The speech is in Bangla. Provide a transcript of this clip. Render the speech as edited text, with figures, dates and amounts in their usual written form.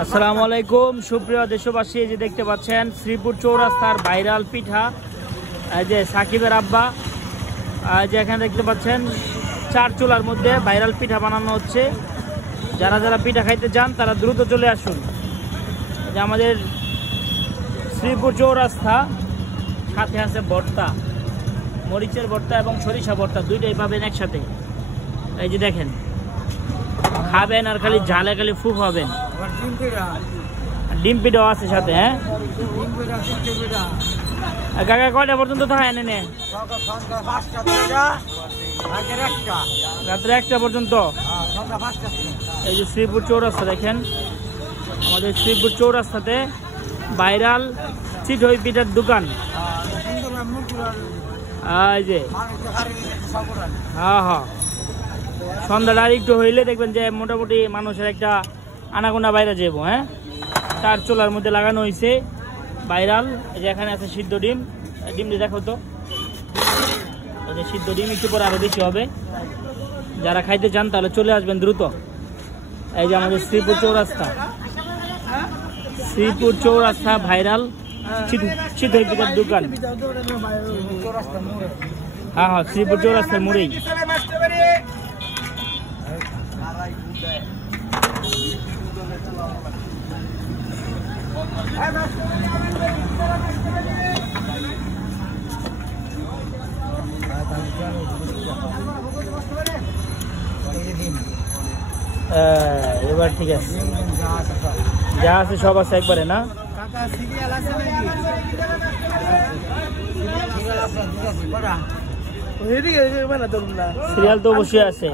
আসসালামু আলাইকুম সুপ্রিয় দেশবাসী, যে দেখতে পাচ্ছেন শ্রীপুর চৌরাস্তার ভাইরাল পিঠা, এই যে সাকিবের আব্বা, যে এখানে দেখতে পাচ্ছেন 4 চুলার মধ্যে ভাইরাল পিঠা বানানো হচ্ছে। যারা যারা পিঠা খাইতে চান তারা দ্রুত চলে আসুন। যে আমাদের শ্রীপুর চৌরাস্তা, সাথে আছে ভর্তা, মরিচের ভর্তা এবং সরিষা ভর্তা, দুইটাই পাবেন একসাথে। এই যে দেখেন, খাবেন আর খালি ঝালে খালি ফু হবেন। ডিম পিঠাও আছে সাথে। হ্যাঁ কাকা, কয়টা পর্যন্ত থাকে এনে? রাত্রে 1টা পর্যন্ত। এই যে শ্রীপুর চৌরাস্তা দেখেন, আমাদের শ্রীপুর চৌরাস্তাতে ভাইরাল চিটই পিঠার দোকান। এই যে হ্যাঁ, সন্ধ্যাটা আর একটু হইলে দেখবেন যে মোটামুটি মানুষের একটা আনাগোনা বাইরে যাবো। হ্যাঁ, 4 চুলার মধ্যে লাগানো হয়েছে ভাইরাল। এই যে এখানে আছে সিদ্ধ ডিম, ডিমটি দেখো তো, এই যে সিদ্ধ ডিম, একটু পরে আরো বেশি হবে। যারা খাইতে চান তাহলে চলে আসবেন দ্রুত। এই যে আমাদের শ্রীপুর চৌরাস্তা ভাইরাল চিটই পিঠার দোকান। হ্যাঁ, শ্রীপুর চৌরাস্তার মোড়েই। এবার ঠিক আছে, যা আছে সব আছে একবারে না? সিরিয়াল তো অবশ্যই আছে।